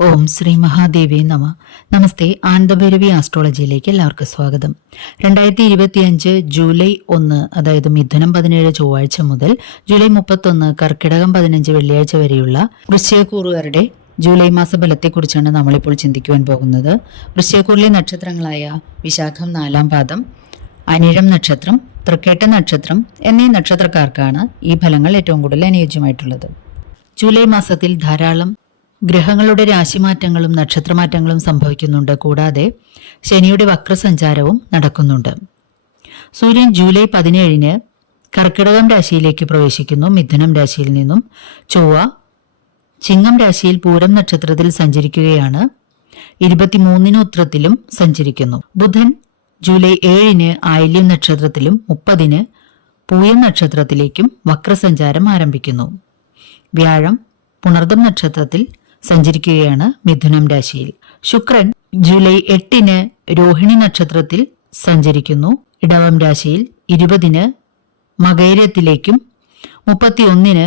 ഓം ശ്രീ മഹാദേവി നമ. നമസ്തേ ആനന്ദഭൈരവി ആസ്ട്രോളജിയിലേക്ക് എല്ലാവർക്കും സ്വാഗതം. രണ്ടായിരത്തി ഇരുപത്തിയഞ്ച് ജൂലൈ ഒന്ന് അതായത് മിഥുനം പതിനേഴ് ചൊവ്വാഴ്ച മുതൽ ജൂലൈ മുപ്പത്തൊന്ന് കർക്കിടകം പതിനഞ്ച് വെള്ളിയാഴ്ച വരെയുള്ള വൃശ്ചയക്കൂറുകാരുടെ ജൂലൈ മാസ ഫലത്തെക്കുറിച്ചാണ് നമ്മളിപ്പോൾ ചിന്തിക്കുവാൻ പോകുന്നത്. വൃശ്ചയക്കൂറിലെ നക്ഷത്രങ്ങളായ വിശാഖം നാലാം പാദം അനിഴം നക്ഷത്രം തൃക്കേട്ട നക്ഷത്രം എന്നീ നക്ഷത്രക്കാർക്കാണ് ഈ ഫലങ്ങൾ ഏറ്റവും കൂടുതൽ അനുയോജ്യമായിട്ടുള്ളത്. ജൂലൈ മാസത്തിൽ ധാരാളം ഗ്രഹങ്ങളുടെ രാശിമാറ്റങ്ങളും നക്ഷത്രമാറ്റങ്ങളും സംഭവിക്കുന്നുണ്ട്. കൂടാതെ ശനിയുടെ വക്രസഞ്ചാരവും നടക്കുന്നുണ്ട്. സൂര്യൻ ജൂലൈ പതിനേഴിന് കർക്കിടകം രാശിയിലേക്ക് പ്രവേശിക്കുന്നു. മിഥുനം രാശിയിൽ നിന്നും ചൊവ്വ ചിങ്ങം രാശിയിൽ പൂരം നക്ഷത്രത്തിൽ സഞ്ചരിക്കുകയാണ്. ഇരുപത്തിമൂന്നിന് ഉത്രത്തിലും സഞ്ചരിക്കുന്നു. ബുധൻ ജൂലൈ ഏഴിന് ആയില്യം നക്ഷത്രത്തിലും മുപ്പതിന് പൂയം നക്ഷത്രത്തിലേക്കും വക്രസഞ്ചാരം ആരംഭിക്കുന്നു. വ്യാഴം പുണർദം നക്ഷത്രത്തിൽ സഞ്ചരിക്കുകയാണ് മിഥുനം രാശിയിൽ. ശുക്രൻ ജൂലൈ എട്ടിന് രോഹിണി നക്ഷത്രത്തിൽ സഞ്ചരിക്കുന്നു. ഇടവം രാശിയിൽ ഇരുപതിന് മകൈരത്തിലേക്കും മുപ്പത്തിയൊന്നിന്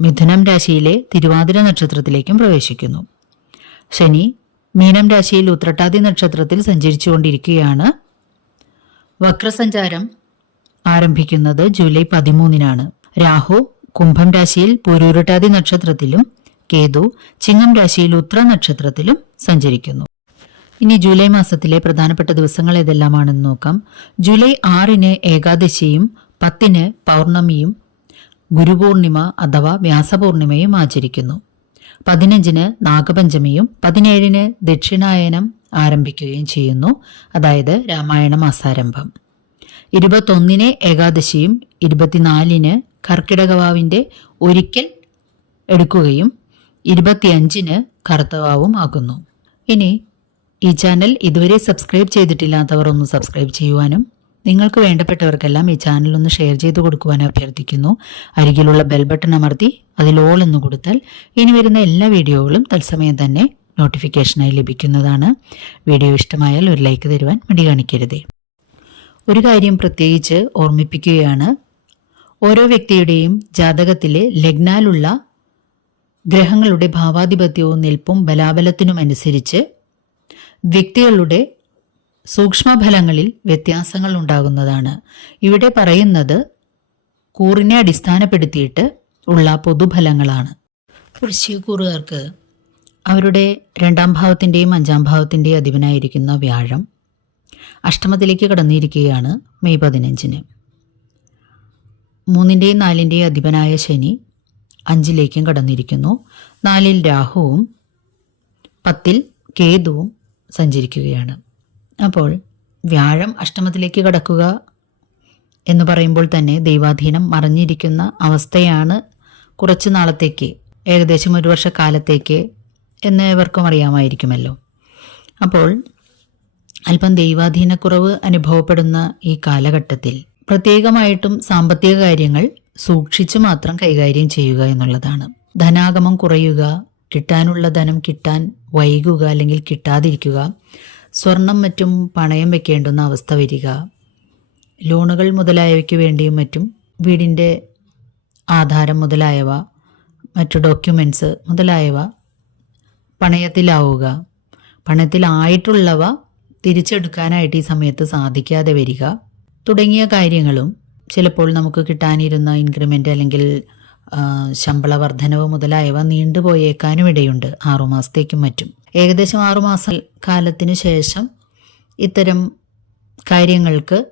മിഥുനം രാശിയിലെ തിരുവാതിര നക്ഷത്രത്തിലേക്കും പ്രവേശിക്കുന്നു. ശനി മീനം രാശിയിൽ ഉത്രട്ടാതി നക്ഷത്രത്തിൽ സഞ്ചരിച്ചുകൊണ്ടിരിക്കുകയാണ്. വക്രസഞ്ചാരം ആരംഭിക്കുന്നത് ജൂലൈ പതിമൂന്നിനാണ്. രാഹു കുംഭം രാശിയിൽ പൂരൂരുട്ടാതി നക്ഷത്രത്തിലും കേതു ചിങ്ങം രാശിയിൽ ഉത്ര നക്ഷത്രത്തിലും സഞ്ചരിക്കുന്നു. ഇനി ജൂലൈ മാസത്തിലെ പ്രധാനപ്പെട്ട ദിവസങ്ങൾ ഏതെല്ലാമാണെന്ന് നോക്കാം. ജൂലൈ ആറിന് ഏകാദശിയും പത്തിന് പൗർണമിയും ഗുരുപൂർണിമ അഥവാ വ്യാസപൂർണിമയും ആചരിക്കുന്നു. പതിനഞ്ചിന് നാഗപഞ്ചമിയും പതിനേഴിന് ദക്ഷിണായനം ആരംഭിക്കുകയും ചെയ്യുന്നു. അതായത് രാമായണ മാസാരംഭം. ഇരുപത്തൊന്നിന് ഏകാദശിയും ഇരുപത്തിനാലിന് കർക്കിടകവാവിന്റെ ഒരിക്കൽ എടുക്കുകയും ഇരുപത്തിയഞ്ചിന് കറുത്തവാവും ആകുന്നു ഇനി ഈ ചാനൽ ഇതുവരെ സബ്സ്ക്രൈബ് ചെയ്തിട്ടില്ലാത്തവർ ഒന്ന് സബ്സ്ക്രൈബ് ചെയ്യുവാനും നിങ്ങൾക്ക് വേണ്ടപ്പെട്ടവർക്കെല്ലാം ഈ ചാനൽ ഒന്ന് ഷെയർ ചെയ്ത് കൊടുക്കുവാനും അഭ്യർത്ഥിക്കുന്നു. അരികിലുള്ള ബെൽ ബട്ടൺ അമർത്തി അതിൽ ഓൾ എന്ന് കൊടുത്താൽ ഇനി വരുന്ന എല്ലാ വീഡിയോകളും തത്സമയം തന്നെ നോട്ടിഫിക്കേഷനായി ലഭിക്കുന്നതാണ്. വീഡിയോ ഇഷ്ടമായാൽ ഒരു ലൈക്ക് തരുവാൻ മടി കാണിക്കരുതേ. ഒരു കാര്യം പ്രത്യേകിച്ച് ഓർമ്മിപ്പിക്കുകയാണ്. ഓരോ വ്യക്തിയുടെയും ജാതകത്തിലെ ലഗ്നാലുള്ള ഗ്രഹങ്ങളുടെ ഭാവാധിപത്യവും നിൽപ്പും ബലാബലത്തിനും അനുസരിച്ച് വ്യക്തികളുടെ സൂക്ഷ്മഫലങ്ങളിൽ വ്യത്യാസങ്ങൾ ഉണ്ടാകുന്നതാണ്. ഇവിടെ പറയുന്നത് കൂറിനെ അടിസ്ഥാനപ്പെടുത്തിയിട്ട് ഉള്ള പൊതുഫലങ്ങളാണ്. വൃശ്ചികൂറുകാർക്ക് അവരുടെ രണ്ടാം ഭാവത്തിന്റെയും അഞ്ചാം ഭാവത്തിന്റെയും അധിപനായിരിക്കുന്ന വ്യാഴം അഷ്ടമത്തിലേക്ക് കടന്നിരിക്കുകയാണ് മെയ് പതിനഞ്ചിന്. മൂന്നിന്റെയും നാലിന്റെയും അധിപനായ ശനി അഞ്ചിലേക്കും കടന്നിരിക്കുന്നു. നാലിൽ രാഹുവും പത്തിൽ കേതുവും സഞ്ചരിക്കുകയാണ്. അപ്പോൾ വ്യാഴം അഷ്ടമത്തിലേക്ക് കടക്കുക എന്ന് പറയുമ്പോൾ തന്നെ ദൈവാധീനം മറിഞ്ഞിരിക്കുന്ന അവസ്ഥയാണ് കുറച്ച് നാളത്തേക്ക് ഏകദേശം ഒരു വർഷക്കാലത്തേക്ക് എന്ന് ഇവർക്കും അറിയാമായിരിക്കുമല്ലോ. അപ്പോൾ അല്പം ദൈവാധീനക്കുറവ് അനുഭവപ്പെടുന്ന ഈ കാലഘട്ടത്തിൽ പ്രത്യേകമായിട്ടും സാമ്പത്തിക കാര്യങ്ങൾ സൂക്ഷിച്ചു മാത്രം കൈകാര്യം ചെയ്യുക എന്നുള്ളതാണ്. ധനാഗമം കുറയുക കിട്ടാനുള്ള ധനം കിട്ടാൻ വൈകുക അല്ലെങ്കിൽ കിട്ടാതിരിക്കുക സ്വർണം മറ്റും പണയം വെക്കേണ്ടുന്ന അവസ്ഥ വരിക ലോണുകൾ മുതലായവയ്ക്ക് വേണ്ടിയും മറ്റും വീടിന്റെ ആധാരം മുതലായവ മറ്റു ഡോക്യുമെന്റ്സ് മുതലായവ പണയത്തിലാവുക പണയത്തിലായിട്ടുള്ളവ തിരിച്ചെടുക്കാനായിട്ട് ഈ സമയത്ത് സാധിക്കാതെ വരിക തുടങ്ങിയ കാര്യങ്ങളും ചിലപ്പോൾ നമുക്ക് കിട്ടാനിരുന്ന ഇൻക്രിമെന്റ് അല്ലെങ്കിൽ ശമ്പള വർധനവ് മുതലായവ നീണ്ടുപോയേക്കാനും ഇടയുണ്ട്. ആറുമാസത്തേക്കും മറ്റും. ഏകദേശം ആറുമാസ കാലത്തിനു ശേഷം ഇത്തരം കാര്യങ്ങൾക്ക്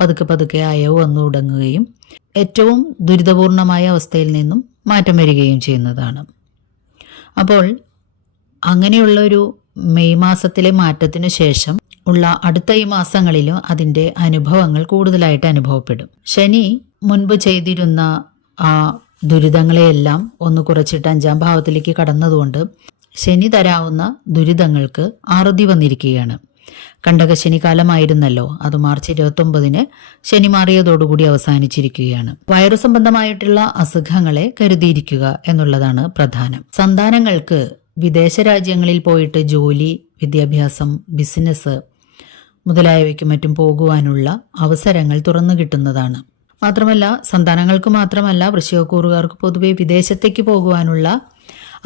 പതുക്കെ പതുക്കെ അയവ് വന്നു തുടങ്ങുകയും ഏറ്റവും ദുരിതപൂർണമായ അവസ്ഥയിൽ നിന്നും മാറ്റം വരികയും ചെയ്യുന്നതാണ്. അപ്പോൾ അങ്ങനെയുള്ള ഒരു മെയ് മാസത്തിലെ മാറ്റത്തിനു ശേഷം ഉള്ള അടുത്ത ഈ മാസങ്ങളിലും അതിന്റെ അനുഭവങ്ങൾ കൂടുതലായിട്ട് അനുഭവപ്പെടും. ശനി മുൻപ് ചെയ്തിരുന്ന ആ ദുരിതങ്ങളെയെല്ലാം ഒന്ന് കുറച്ചിട്ട് അഞ്ചാം ഭാവത്തിലേക്ക് കടന്നതുകൊണ്ട് ശനി തരാവുന്ന ദുരിതങ്ങൾക്ക് അറുതി വന്നിരിക്കുകയാണ്. കണ്ടകശനി കാലമായിരുന്നല്ലോ അത് മാർച്ച് ഇരുപത്തൊമ്പതിന് ശനി മാറിയതോടുകൂടി അവസാനിച്ചിരിക്കുകയാണ്. വൈറസ് സംബന്ധമായിട്ടുള്ള അസുഖങ്ങളെ കരുതിയിരിക്കുക എന്നുള്ളതാണ് പ്രധാനം. സന്താനങ്ങൾക്ക് വിദേശ രാജ്യങ്ങളിൽ പോയിട്ട് ജോലി വിദ്യാഭ്യാസം ബിസിനസ് മുതലായവയ്ക്ക് മറ്റും പോകുവാനുള്ള അവസരങ്ങൾ തുറന്നു കിട്ടുന്നതാണ്. മാത്രമല്ല സന്താനങ്ങൾക്ക് മാത്രമല്ല വൃശ്ചികക്കൂറുകാർക്ക് പൊതുവെ വിദേശത്തേക്ക് പോകുവാനുള്ള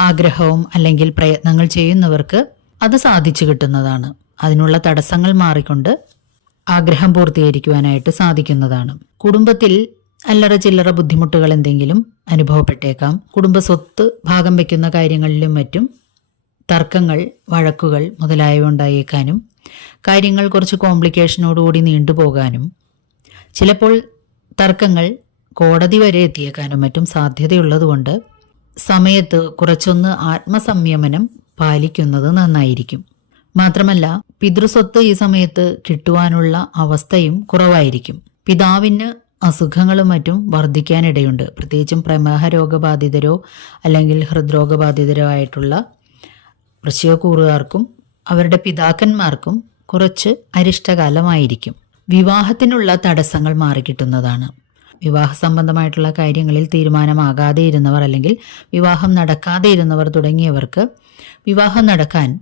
ആഗ്രഹവും അല്ലെങ്കിൽ പ്രയത്നങ്ങൾ ചെയ്യുന്നവർക്ക് അത് സാധിച്ചു കിട്ടുന്നതാണ്. അതിനുള്ള തടസ്സങ്ങൾ മാറിക്കൊണ്ട് ആഗ്രഹം പൂർത്തീകരിക്കുവാനായിട്ട് സാധിക്കുന്നതാണ്. കുടുംബത്തിൽ അല്ലറ ചില്ലറ ബുദ്ധിമുട്ടുകൾ എന്തെങ്കിലും അനുഭവപ്പെട്ടേക്കാം. കുടുംബ സ്വത്ത് ഭാഗം വയ്ക്കുന്ന കാര്യങ്ങളിലും മറ്റും തർക്കങ്ങൾ വഴക്കുകൾ മുതലായവ ഉണ്ടായേക്കാനും കാര്യങ്ങൾ കുറച്ച് കോംപ്ലിക്കേഷനോടുകൂടി നീണ്ടുപോകാനും ചിലപ്പോൾ തർക്കങ്ങൾ കോടതി വരെ എത്തിയേക്കാനും മറ്റും സാധ്യതയുള്ളതുകൊണ്ട് സമയത്ത് കുറച്ചൊന്ന് ആത്മസംയമനം പാലിക്കുന്നത് നന്നായിരിക്കും. മാത്രമല്ല പിതൃസ്വത്ത് ഈ സമയത്ത് കിട്ടുവാനുള്ള അവസ്ഥയും കുറവായിരിക്കും. പിതാവിന് അസുഖങ്ങളും മറ്റും വർദ്ധിക്കാനിടയുണ്ട്. പ്രത്യേകിച്ചും പ്രമേഹ രോഗബാധിതരോ അല്ലെങ്കിൽ ഹൃദ്രോഗബാധിതരോ ആയിട്ടുള്ള വൃശ്ചികക്കൂറുകാർക്കും അവരുടെ പിതാക്കന്മാർക്കും കുറച്ച് അരിഷ്ടകാലമായിരിക്കും. വിവാഹത്തിനുള്ള തടസ്സങ്ങൾ മാറിക്കിട്ടുന്നതാണ്. വിവാഹ സംബന്ധമായിട്ടുള്ള കാര്യങ്ങളിൽ തീരുമാനമാകാതെ ഇരുന്നവർ അല്ലെങ്കിൽ വിവാഹം നടക്കാതെ ഇരുന്നവർ തുടങ്ങിയവർക്ക് വിവാഹം നടക്കാൻ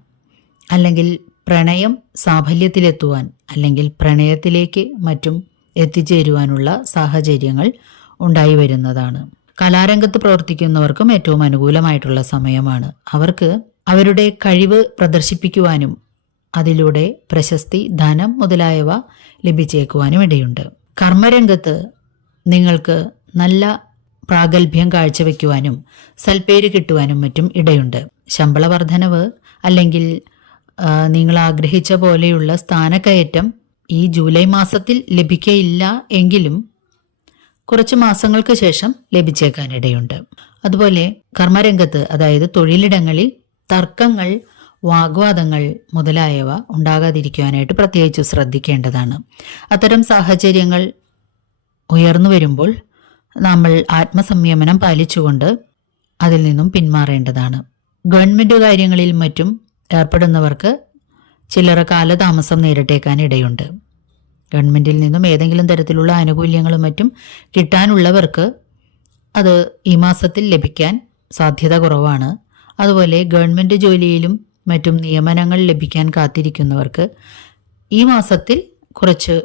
അല്ലെങ്കിൽ പ്രണയം സാഫല്യത്തിലെത്തുവാൻ അല്ലെങ്കിൽ പ്രണയത്തിലേക്ക് മറ്റും എത്തിച്ചേരുവാനുള്ള സാഹചര്യങ്ങൾ ഉണ്ടായി വരുന്നതാണ്. കലാരംഗത്ത് പ്രവർത്തിക്കുന്നവർക്കും ഏറ്റവും അനുകൂലമായിട്ടുള്ള സമയമാണ്. അവർക്ക് അവരുടെ കഴിവ് പ്രദർശിപ്പിക്കുവാനും അതിലൂടെ പ്രശസ്തി ധനം മുതലായവ ലഭിച്ചേക്കുവാനും ഇടയുണ്ട് കർമ്മരംഗത്ത് നിങ്ങൾക്ക് നല്ല പ്രാഗൽഭ്യം കാഴ്ചവെക്കുവാനും സൽപ്പേര് കിട്ടുവാനും മറ്റും ഇടയുണ്ട്. ശമ്പള വർധനവ് അല്ലെങ്കിൽ നിങ്ങൾ ആഗ്രഹിച്ച പോലെയുള്ള സ്ഥാനക്കയറ്റം ഈ ജൂലൈ മാസത്തിൽ ലഭിക്കയില്ല എങ്കിലും കുറച്ച് മാസങ്ങൾക്ക് ശേഷം ലഭിച്ചേക്കാനിടയുണ്ട്. അതുപോലെ കർമ്മരംഗത്ത് അതായത് തൊഴിലിടങ്ങളിൽ തർക്കങ്ങൾ വാഗ്വാദങ്ങൾ മുതലായവ ഉണ്ടാകാതിരിക്കുവാനായിട്ട് പ്രത്യേകിച്ച് ശ്രദ്ധിക്കേണ്ടതാണ്. അത്തരം സാഹചര്യങ്ങൾ ഉയർന്നു വരുമ്പോൾ നമ്മൾ ആത്മസംയമനം പാലിച്ചുകൊണ്ട് അതിൽ നിന്നും പിന്മാറേണ്ടതാണ്. ഗവൺമെന്റ് കാര്യങ്ങളിൽ മറ്റും ഏർപ്പെടുന്നവർക്ക് ചില്ലറ കാലതാമസം നേരിട്ടേക്കാൻ ഇടയുണ്ട്. ഗവൺമെന്റിൽ നിന്നും ഏതെങ്കിലും തരത്തിലുള്ള ആനുകൂല്യങ്ങളും മറ്റും കിട്ടാനുള്ളവർക്ക് അത് ഈ മാസത്തിൽ ലഭിക്കാൻ സാധ്യത കുറവാണ്. അതുപോലെ ഗവൺമെന്റ് ജോലിയിലും മറ്റും നിയമനങ്ങൾ ലഭിക്കാൻ കാത്തിരിക്കുന്നവർക്ക് ഈ മാസത്തിൽ കുറച്ച്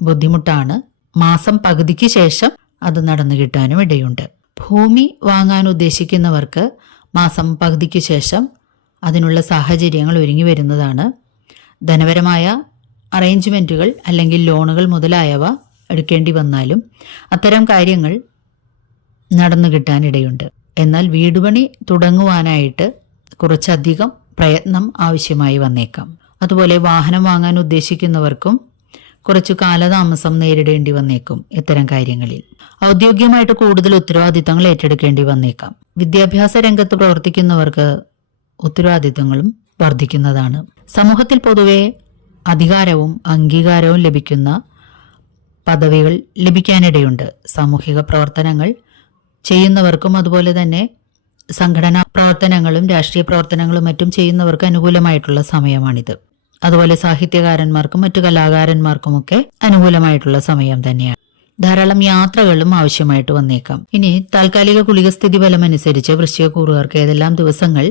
ബുദ്ധിമുട്ടാണ്. മാസം പകുതിക്ക് ശേഷം അത് നടന്നു കിട്ടാനും ഇടയുണ്ട്. ഭൂമി വാങ്ങാൻ ഉദ്ദേശിക്കുന്നവർക്ക് മാസം പകുതിക്ക് ശേഷം അതിനുള്ള സാഹചര്യങ്ങൾ ഒരുങ്ങി വരുന്നതാണ്. ധനപരമായ അറേഞ്ച്മെന്റുകൾ അല്ലെങ്കിൽ ലോണുകൾ മുതലായവ എടുക്കേണ്ടി വന്നാലും അത്തരം കാര്യങ്ങൾ നടന്നു കിട്ടാനിടയുണ്ട് എന്നാൽ വീടുപണി തുടങ്ങുവാനായിട്ട് കുറച്ചധികം പ്രയത്നം ആവശ്യമായി വന്നേക്കാം. അതുപോലെ വാഹനം വാങ്ങാൻ ഉദ്ദേശിക്കുന്നവർക്കും കുറച്ചു കാലതാമസം നേരിടേണ്ടി വന്നേക്കും ഇത്തരം കാര്യങ്ങളിൽ. ഔദ്യോഗികമായിട്ട് കൂടുതൽ ഉത്തരവാദിത്തങ്ങൾ ഏറ്റെടുക്കേണ്ടി വന്നേക്കാം. വിദ്യാഭ്യാസ രംഗത്ത് പ്രവർത്തിക്കുന്നവർക്ക് ഉത്തരവാദിത്തങ്ങളും വർദ്ധിക്കുന്നതാണ്. സമൂഹത്തിൽ പൊതുവെ അധികാരവും അംഗീകാരവും ലഭിക്കുന്ന പദവികൾ ലഭിക്കാനിടയുണ്ട്. സാമൂഹിക പ്രവർത്തനങ്ങൾ ചെയ്യുന്നവർക്കും അതുപോലെ തന്നെ സംഘടനാ പ്രവർത്തനങ്ങളും രാഷ്ട്രീയ പ്രവർത്തനങ്ങളും മറ്റും ചെയ്യുന്നവർക്ക് അനുകൂലമായിട്ടുള്ള സമയമാണിത്. അതുപോലെ സാഹിത്യകാരന്മാർക്കും മറ്റു കലാകാരന്മാർക്കുമൊക്കെ അനുകൂലമായിട്ടുള്ള സമയം തന്നെയാണ്. ധാരാളം യാത്രകളും ആവശ്യമായിട്ട് വന്നേക്കാം. ഇനി താൽക്കാലിക കുളിക സ്ഥിതി ഫലമനുസരിച്ച് വൃശ്ചികക്കൂറുകാർക്ക് ഏതെല്ലാം ദിവസങ്ങൾ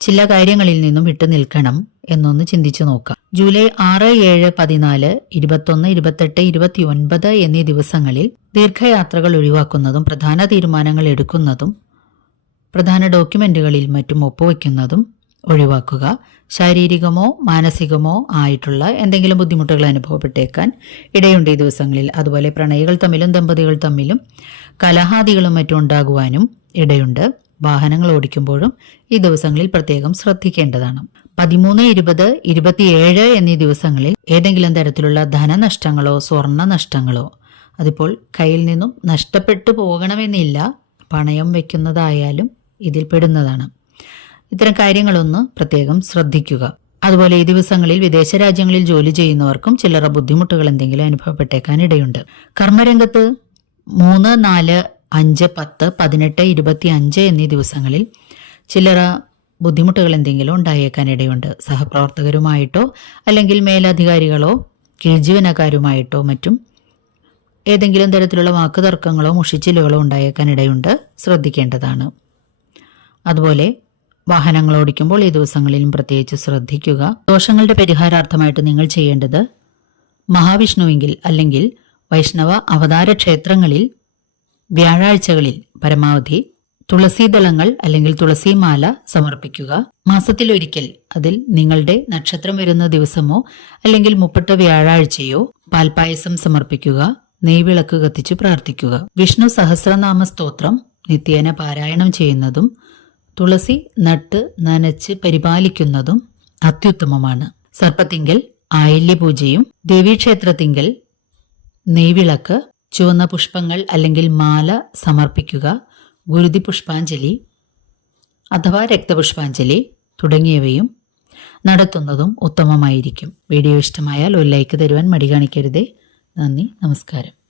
ചില കാര്യങ്ങളിൽ നിന്നും വിട്ടു നിൽക്കണം എന്നൊന്ന് ചിന്തിച്ചു നോക്കാം. ജൂലൈ ആറ് ഏഴ് പതിനാല് ഇരുപത്തൊന്ന് ഇരുപത്തെട്ട് ഇരുപത്തി ഒൻപത് എന്നീ ദിവസങ്ങളിൽ ദീർഘയാത്രകൾ ഒഴിവാക്കുന്നതും പ്രധാന തീരുമാനങ്ങൾ എടുക്കുന്നതും പ്രധാന ഡോക്യുമെന്റുകളിൽ മറ്റും ഒപ്പുവെക്കുന്നതും ഒഴിവാക്കുക. ശാരീരികമോ മാനസികമോ ആയിട്ടുള്ള എന്തെങ്കിലും ബുദ്ധിമുട്ടുകൾ അനുഭവപ്പെട്ടേക്കാൻ ഇടയുണ്ട് ഈ ദിവസങ്ങളിൽ. അതുപോലെ പ്രണയികൾ തമ്മിലും ദമ്പതികൾ തമ്മിലും കലഹാദികളും മറ്റും ഉണ്ടാകുവാനും ഇടയുണ്ട്. വാഹനങ്ങൾ ഓടിക്കുമ്പോഴും ഈ ദിവസങ്ങളിൽ പ്രത്യേകം ശ്രദ്ധിക്കേണ്ടതാണ്. പതിമൂന്ന് ഇരുപത് ഇരുപത്തിയേഴ് എന്നീ ദിവസങ്ങളിൽ ഏതെങ്കിലും തരത്തിലുള്ള ധനനഷ്ടങ്ങളോ സ്വർണ നഷ്ടങ്ങളോ അതിപ്പോൾ കയ്യിൽ നിന്നും നഷ്ടപ്പെട്ടു പോകണമെന്നില്ല പണയം വെക്കുന്നതായാലും ഇതിൽ പെടുന്നതാണ്. ഇത്തരം കാര്യങ്ങളൊന്ന് പ്രത്യേകം ശ്രദ്ധിക്കുക. അതുപോലെ ഈ ദിവസങ്ങളിൽ വിദേശ രാജ്യങ്ങളിൽ ജോലി ചെയ്യുന്നവർക്കും ചില്ലറ ബുദ്ധിമുട്ടുകൾ എന്തെങ്കിലും അനുഭവപ്പെട്ടേക്കാൻ ഇടയുണ്ട് കർമ്മരംഗത്ത് മൂന്ന് നാല് അഞ്ച് പത്ത് പതിനെട്ട് ഇരുപത്തി അഞ്ച് എന്നീ ദിവസങ്ങളിൽ ചില്ലറ ബുദ്ധിമുട്ടുകൾ എന്തെങ്കിലും ഉണ്ടായേക്കാൻ ഇടയുണ്ട് സഹപ്രവർത്തകരുമായിട്ടോ അല്ലെങ്കിൽ മേലധികാരികളോ കീഴ്ജീവനക്കാരുമായിട്ടോ മറ്റും ഏതെങ്കിലും തരത്തിലുള്ള വാക്കുതർക്കങ്ങളോ മുഷിച്ചിലുകളോ ഉണ്ടായേക്കാൻ ഇടയുണ്ട് ശ്രദ്ധിക്കേണ്ടതാണ്. അതുപോലെ വാഹനങ്ങൾ ഓടിക്കുമ്പോൾ ഈ ദിവസങ്ങളിലും പ്രത്യേകിച്ച് ശ്രദ്ധിക്കുക. ദോഷങ്ങളുടെ പരിഹാരാർത്ഥമായിട്ട് നിങ്ങൾ ചെയ്യേണ്ടത് മഹാവിഷ്ണുവെങ്കിൽ അല്ലെങ്കിൽ വൈഷ്ണവ അവതാര ക്ഷേത്രങ്ങളിൽ വ്യാഴാഴ്ചകളിൽ പരമാവധി തുളസീദളങ്ങൾ അല്ലെങ്കിൽ തുളസിമാല സമർപ്പിക്കുക. മാസത്തിലൊരിക്കൽ അതിൽ നിങ്ങളുടെ നക്ഷത്രം വരുന്ന ദിവസമോ അല്ലെങ്കിൽ മുപ്പട്ട വ്യാഴാഴ്ചയോ പാൽപായസം സമർപ്പിക്കുക നെയ്വിളക്ക് കത്തിച്ച് പ്രാർത്ഥിക്കുക. വിഷ്ണു സഹസ്രനാമ സ്തോത്രം നിത്യേന പാരായണം ചെയ്യുന്നതും തുളസി നട്ട് നനച്ച് പരിപാലിക്കുന്നതും അത്യുത്തമമാണ്. സർപ്പത്തിങ്കൽ ആയില്യപൂജയും ദേവീക്ഷേത്രത്തിങ്കൽ നെയ്വിളക്ക് ചുവന്ന പുഷ്പങ്ങൾ അല്ലെങ്കിൽ മാല സമർപ്പിക്കുക ഗുരുതി പുഷ്പാഞ്ജലി അഥവാ രക്തപുഷ്പാഞ്ജലി തുടങ്ങിയവയും നടത്തുന്നതും ഉത്തമമായിരിക്കും. വീഡിയോ ഇഷ്ടമായാൽ ഒരു ലൈക്ക് തരുവാൻ മടി കാണിക്കരുതേ. നന്ദി നമസ്കാരം.